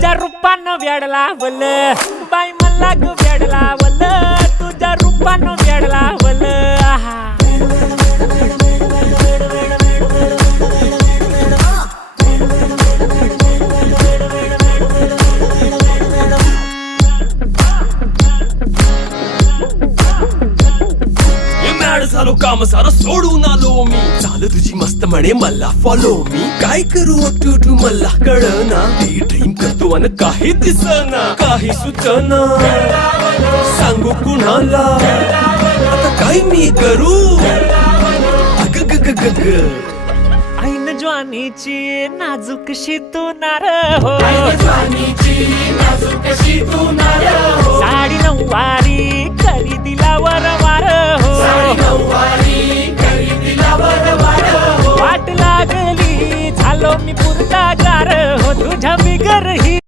तुझ्या रूपानं वेड लावल बाई मला ग वेड लावल तुझ्या रूपानं वेड लावल आहा झालो काम सारं सोडून आलो मी चाल तुझी मस्त म्हणे मला फॉलो मी काय करू टू मला कळना ती ड्रीम करतो अन काही दिसना काही सुचना सांगू कुणाला आता काय मी करू अग ग ग ग ग ऐन ज्वानीची नाजूकशी तू नार हो साडी नऊवारी करी दिला वरवार हो वाट लागली झालो मी पुरता गार हो तुझ्या बिगर ही